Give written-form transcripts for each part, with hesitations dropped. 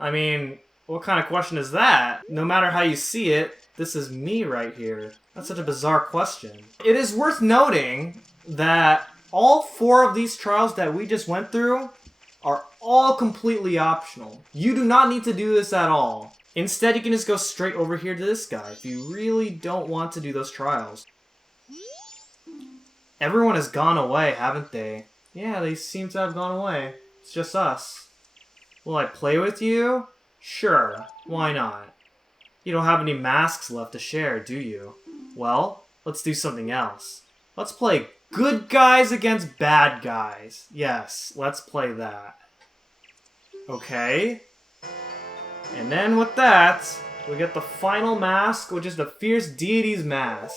I mean, what kind of question is that? No matter how you see it, this is me right here. That's such a bizarre question. It is worth noting that all 4 of these trials that we just went through are all completely optional. You do not need to do this at all. Instead, you can just go straight over here to this guy if you really don't want to do those trials. Everyone has gone away, haven't they? Yeah, they seem to have gone away. It's just us. Will I play with you? Sure, why not? You don't have any masks left to share, do you? Well, let's do something else. Let's play good guys against bad guys. Yes, let's play that. Okay. And then with that, we get the final mask, which is the Fierce Deity's Mask.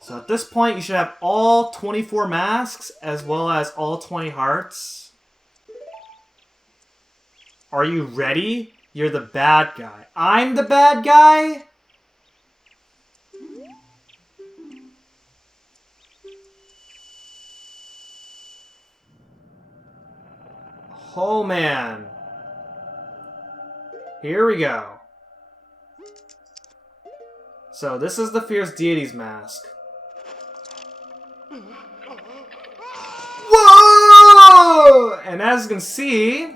So at this point, you should have all 24 masks, as well as all 20 hearts. Are you ready? You're the bad guy. I'm the bad guy? Oh man. Here we go. So this is the Fierce Deity's Mask. Whoa! And as you can see,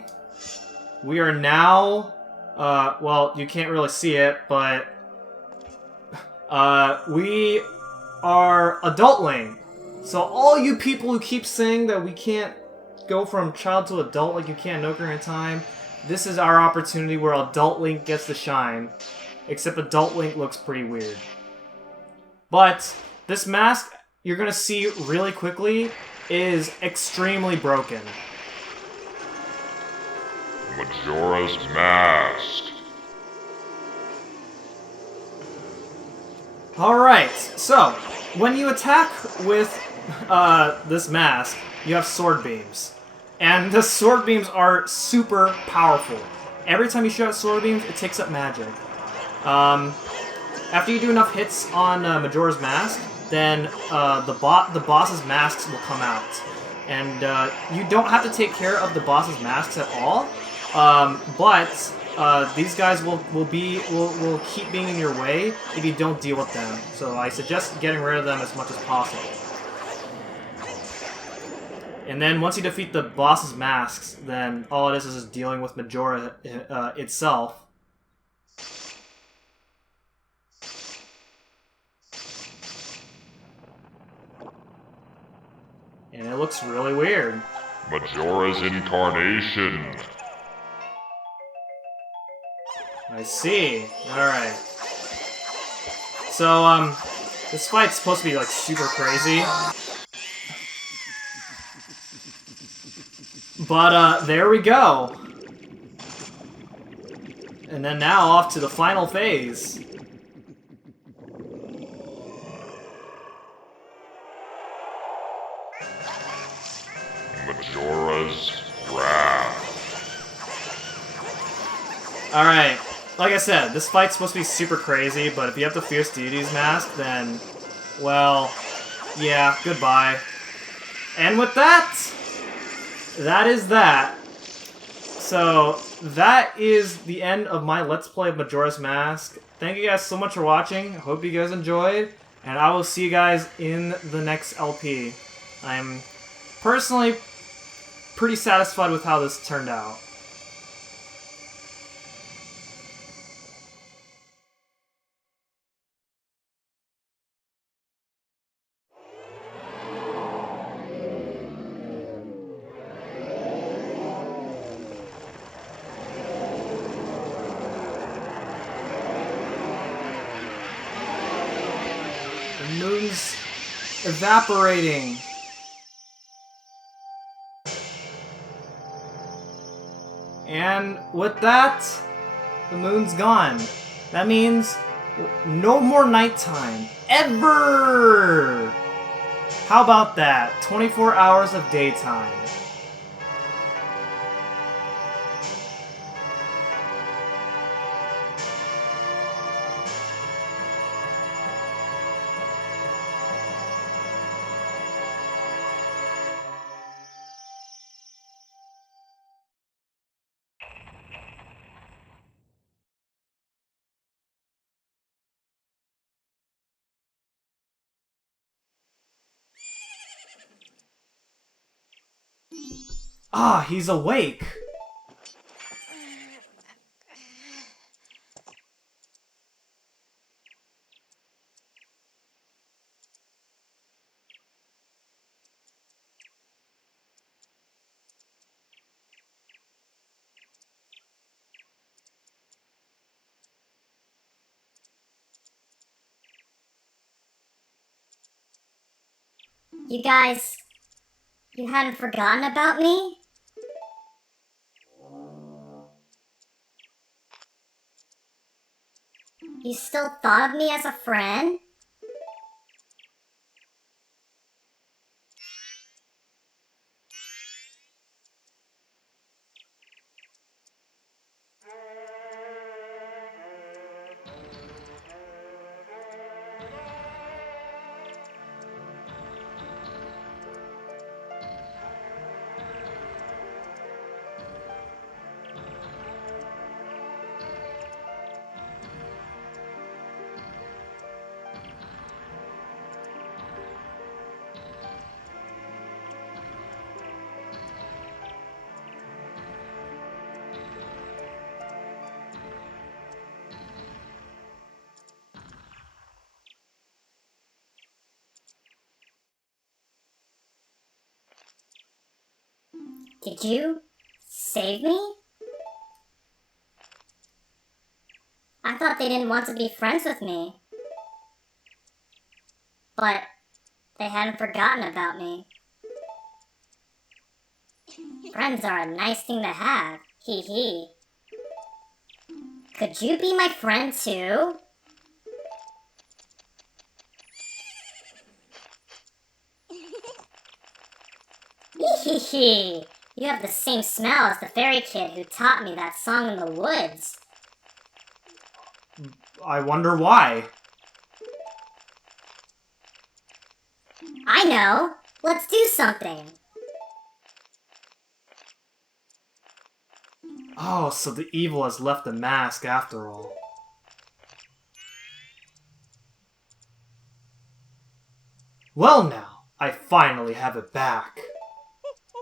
we are now, well, you can't really see it, but we are adultling. So all you people who keep saying that we can't go from child to adult like you can in Ocarina of Time, this is our opportunity where Adult Link gets to shine. Except Adult Link looks pretty weird. But this mask, you're gonna see really quickly, is extremely broken. Majora's Mask. Alright, so, when you attack with this mask, you have sword beams. And the sword beams are super powerful. Every time you shoot out sword beams, it takes up magic. After you do enough hits on Majora's Mask, then the boss's masks will come out. And you don't have to take care of the boss's masks at all, but these guys will keep being in your way if you don't deal with them. So I suggest getting rid of them as much as possible. And then once you defeat the boss's masks, then all it is just dealing with Majora itself. And it looks really weird. Majora's Incarnation. I see. Alright. So, this fight's supposed to be, like, super crazy. But, there we go. And then now off to the final phase. Majora's Wrath. Alright, like I said, this fight's supposed to be super crazy, but if you have the Fierce Deity's Mask, then, well, yeah, goodbye. And with that, that is that. So, that is the end of my Let's Play of Majora's Mask. Thank you guys so much for watching. Hope you guys enjoyed, and I will see you guys in the next LP. I'm personally pretty satisfied with how this turned out. The moon's evaporating. And with that, the moon's gone. That means no more nighttime. Ever! How about that? 24 hours of daytime. Ah, he's awake. You guys, you hadn't forgotten about me? You still thought of me as a friend? Did you save me? I thought they didn't want to be friends with me. But they hadn't forgotten about me. Friends are a nice thing to have, hee hee. Could you be my friend too? Hee hee. You have the same smell as the fairy kid who taught me that song in the woods. I wonder why. I know. Let's do something. Oh, so the evil has left the mask after all. Well now, I finally have it back.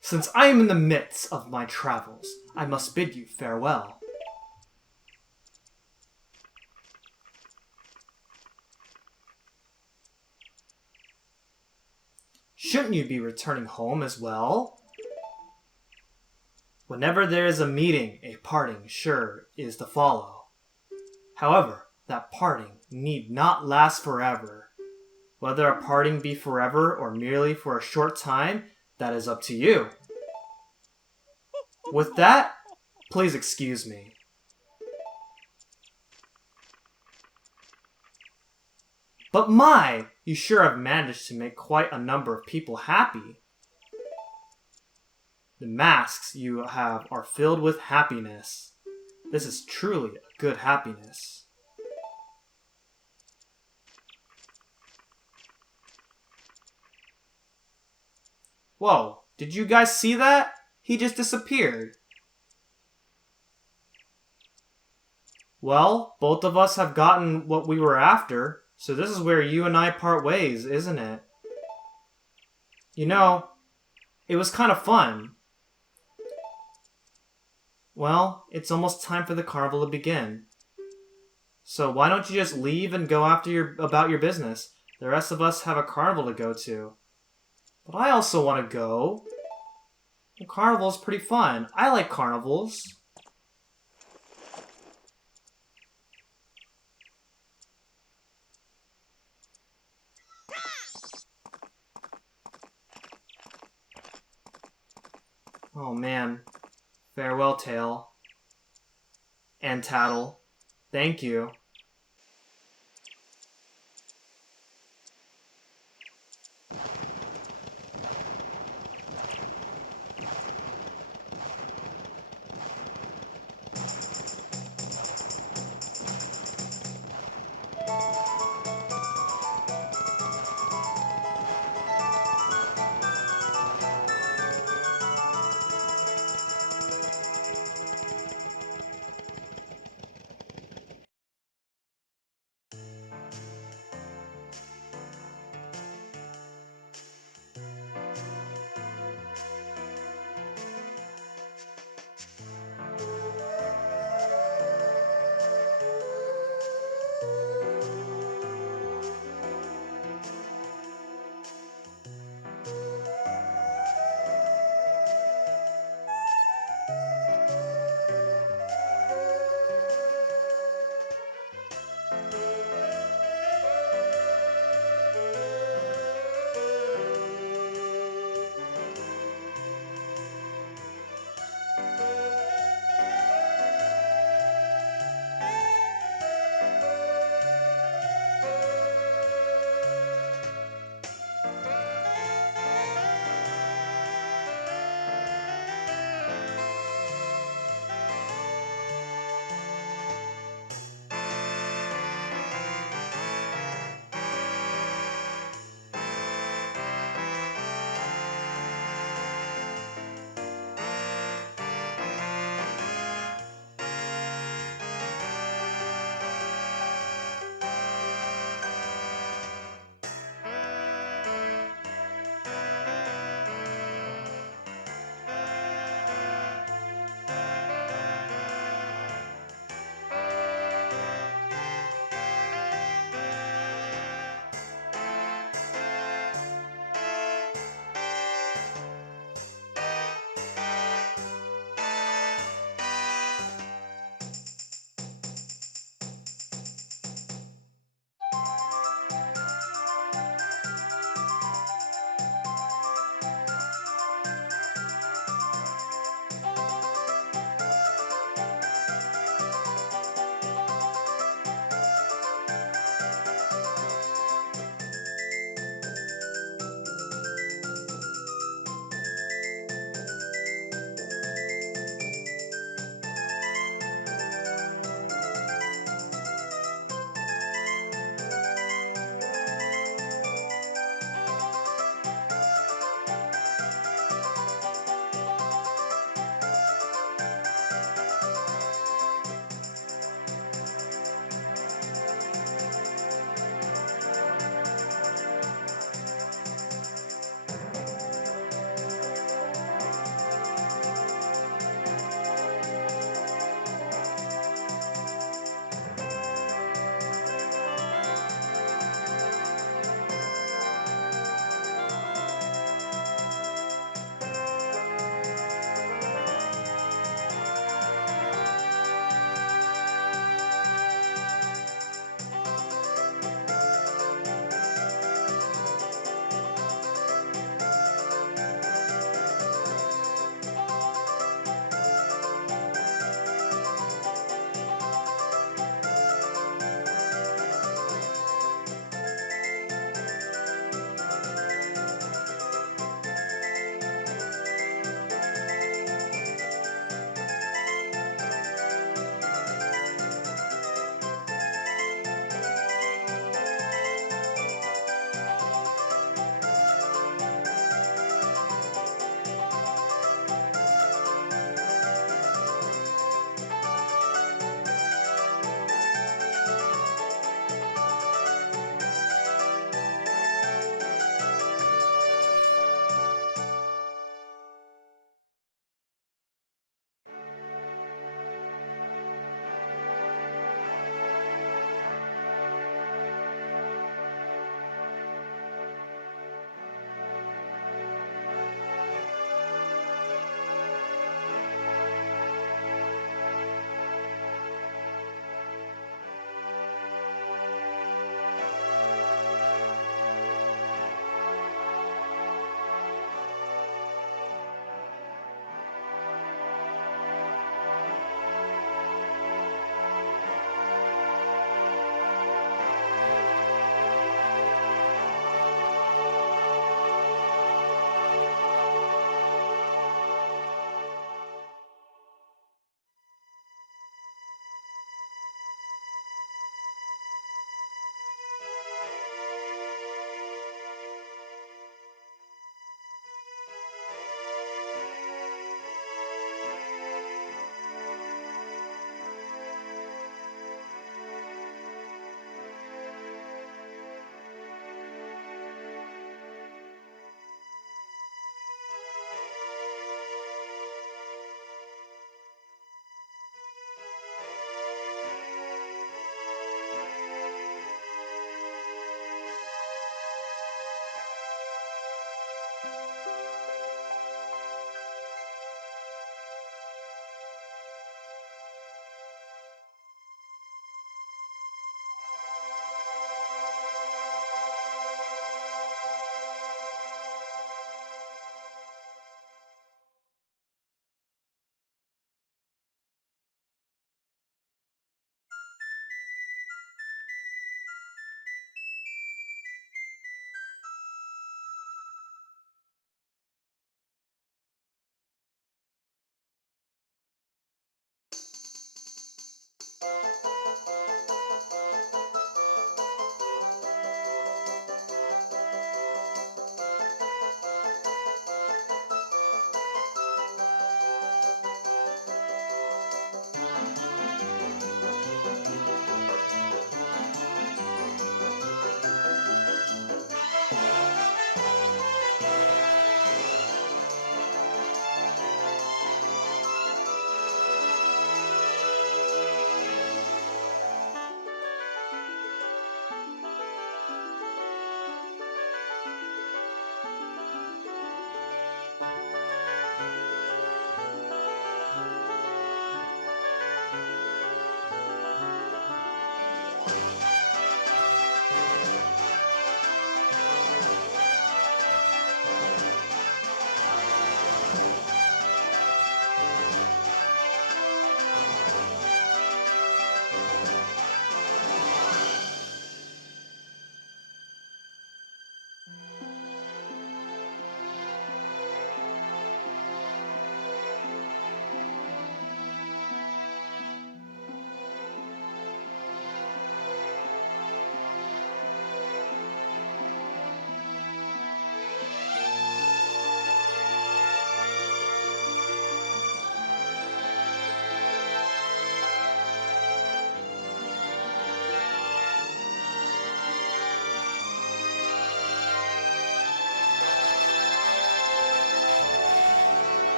Since I am in the midst of my travels, I must bid you farewell. Shouldn't you be returning home as well? Whenever there is a meeting, a parting sure is to follow. However, that parting need not last forever. Whether a parting be forever or merely for a short time, that is up to you. With that, please excuse me. But my, you sure have managed to make quite a number of people happy. The masks you have are filled with happiness. This is truly a good happiness. Whoa, did you guys see that? He just disappeared. Well, both of us have gotten what we were after, so this is where you and I part ways, isn't it? You know, it was kind of fun. Well, it's almost time for the carnival to begin. So why don't you just leave and go about your business? The rest of us have a carnival to go to. But I also want to go. The carnival's pretty fun. I like carnivals. Oh man. Farewell, Tail. And Tattle. Thank you.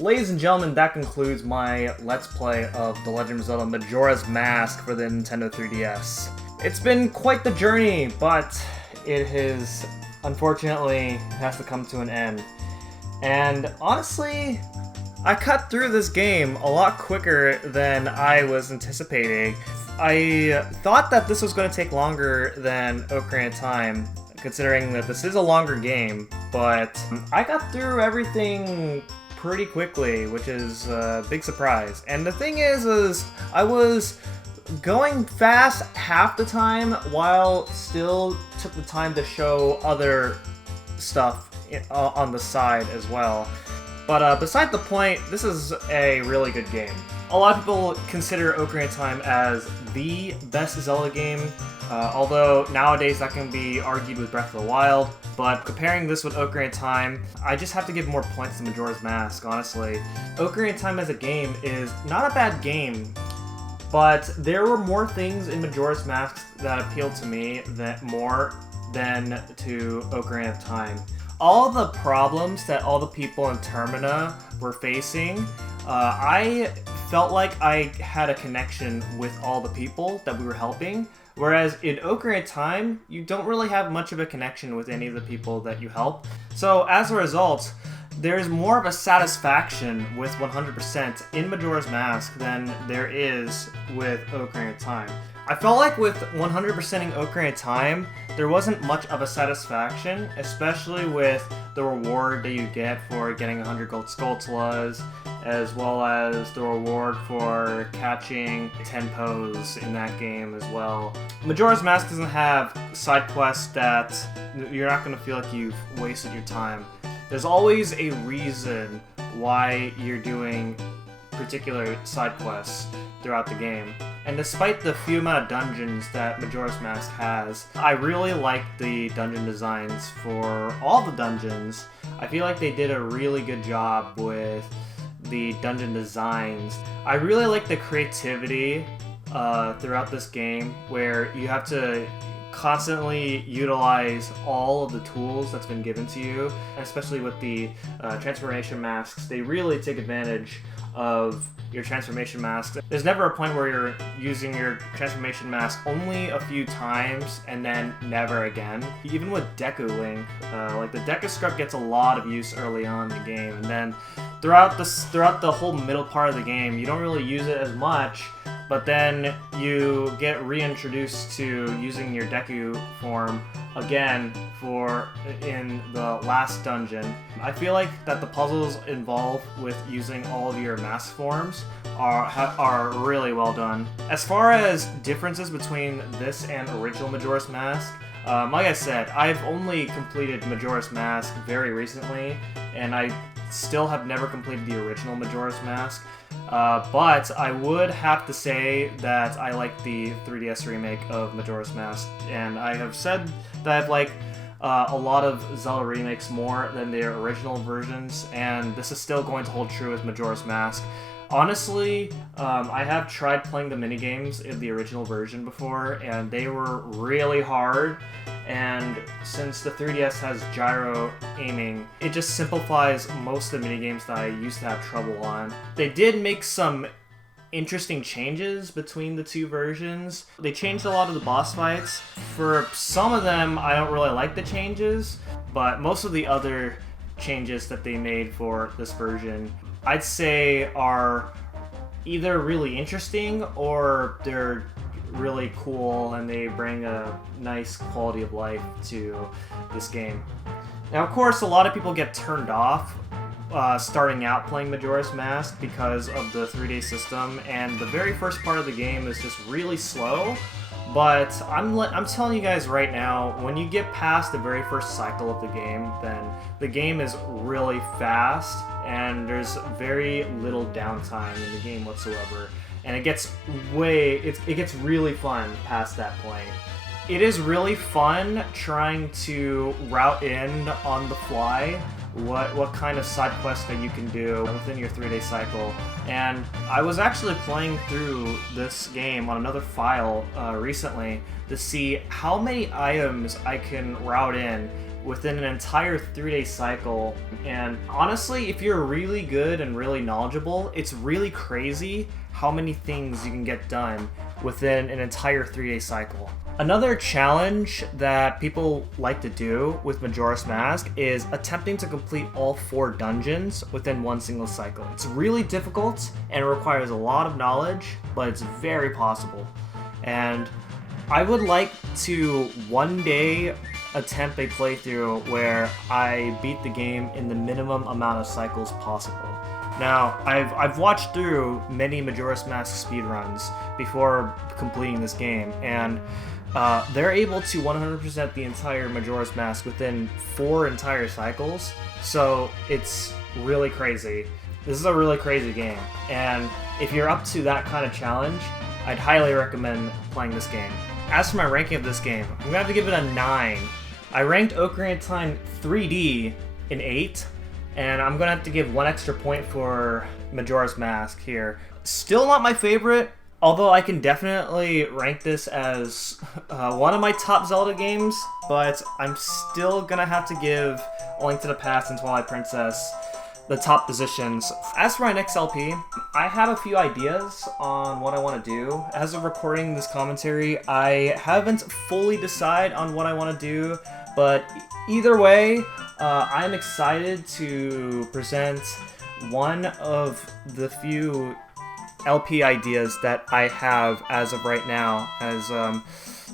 Ladies and gentlemen, that concludes my Let's Play of The Legend of Zelda Majora's Mask for the Nintendo 3DS. It's been quite the journey, but it has, unfortunately, has to come to an end. And honestly, I cut through this game a lot quicker than I was anticipating. I thought that this was going to take longer than Ocarina of Time, considering that this is a longer game, but I got through everything pretty quickly, which is a big surprise. And the thing is I was going fast half the time while still took the time to show other stuff on the side as well. But beside the point, this is a really good game. A lot of people consider Ocarina of Time as the best Zelda game, although nowadays that can be argued with Breath of the Wild. But comparing this with Ocarina of Time, I just have to give more points to Majora's Mask, honestly. Ocarina of Time as a game is not a bad game, but there were more things in Majora's Mask that appealed to me more than to Ocarina of Time. All the problems that all the people in Termina were facing, I felt like I had a connection with all the people that we were helping, whereas in Ocarina of Time, you don't really have much of a connection with any of the people that you help. So as a result, there's more of a satisfaction with 100% in Majora's Mask than there is with Ocarina of Time. I felt like with 100%ing Ocarina of Time, there wasn't much of a satisfaction, especially with the reward that you get for getting 100 gold Skulltulas, as well as the reward for catching 10 Poes in that game as well. Majora's Mask doesn't have side quests that you're not going to feel like you've wasted your time. There's always a reason why you're doing particular side quests throughout the game. And despite the few amount of dungeons that Majora's Mask has, I really like the dungeon designs for all the dungeons. I feel like they did a really good job with the dungeon designs. I really like the creativity throughout this game, where you have to constantly utilize all of the tools that's been given to you, especially with the transformation masks. They really take advantage of your transformation masks. There's never a point where you're using your transformation mask only a few times and then never again. Even with Deku Link, like the Deku Scrub gets a lot of use early on in the game, and then throughout the whole middle part of the game, you don't really use it as much. But then you get reintroduced to using your Deku form again in the last dungeon. I feel like that the puzzles involved with using all of your mask forms are really well done. As far as differences between this and original Majora's Mask, like I said, I've only completed Majora's Mask very recently, and I still have never completed the original Majora's Mask. But I would have to say that I like the 3DS remake of Majora's Mask, and I have said that I've liked a lot of Zelda remakes more than their original versions, and this is still going to hold true with Majora's Mask. Honestly, I have tried playing the minigames in the original version before, and they were really hard, and since the 3DS has gyro aiming, it just simplifies most of the minigames that I used to have trouble on. They did make some interesting changes between the two versions. They changed a lot of the boss fights. For some of them, I don't really like the changes, but most of the other changes that they made for this version, I'd say are either really interesting or they're really cool and they bring a nice quality of life to this game. Now, of course, a lot of people get turned off starting out playing Majora's Mask because of the 3D system, and the very first part of the game is just really slow. But I'm telling you guys right now, when you get past the very first cycle of the game, then the game is really fast, and there's very little downtime in the game whatsoever. And it gets really fun past that point. It is really fun trying to route in on the fly what kind of side quests that you can do within your 3-day cycle. And I was actually playing through this game on another file recently to see how many items I can route in within an entire 3-day cycle. And honestly, if you're really good and really knowledgeable, it's really crazy how many things you can get done within an entire 3-day cycle. Another challenge that people like to do with Majora's Mask is attempting to complete all 4 dungeons within one single cycle. It's really difficult and it requires a lot of knowledge, but it's very possible. And I would like to one day attempt a playthrough where I beat the game in the minimum amount of cycles possible. Now, I've watched through many Majora's Mask speedruns before completing this game, and they're able to 100% the entire Majora's Mask within 4 entire cycles, so it's really crazy. This is a really crazy game, and if you're up to that kind of challenge, I'd highly recommend playing this game. As for my ranking of this game, I'm gonna have to give it a 9. I ranked Ocarina of Time 3D in 8, and I'm gonna have to give 1 extra point for Majora's Mask here. Still not my favorite, although I can definitely rank this as one of my top Zelda games, but I'm still gonna have to give A Link to the Past and Twilight Princess the top positions. As for my next LP, I have a few ideas on what I want to do. As of recording this commentary, I haven't fully decided on what I want to do, but either way, I'm excited to present one of the few LP ideas that I have as of right now, as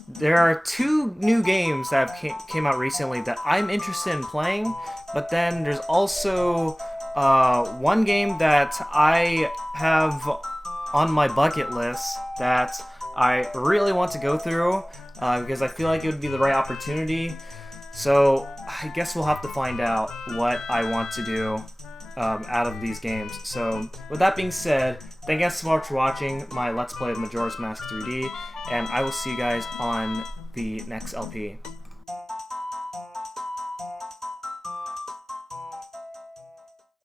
there are 2 new games that came out recently that I'm interested in playing, but then there's also one game that I have on my bucket list that I really want to go through because I feel like it would be the right opportunity. So I guess we'll have to find out what I want to do out of these games. So with that being said, thank you guys so much for watching my Let's Play of Majora's Mask 3D, and I will see you guys on the next LP.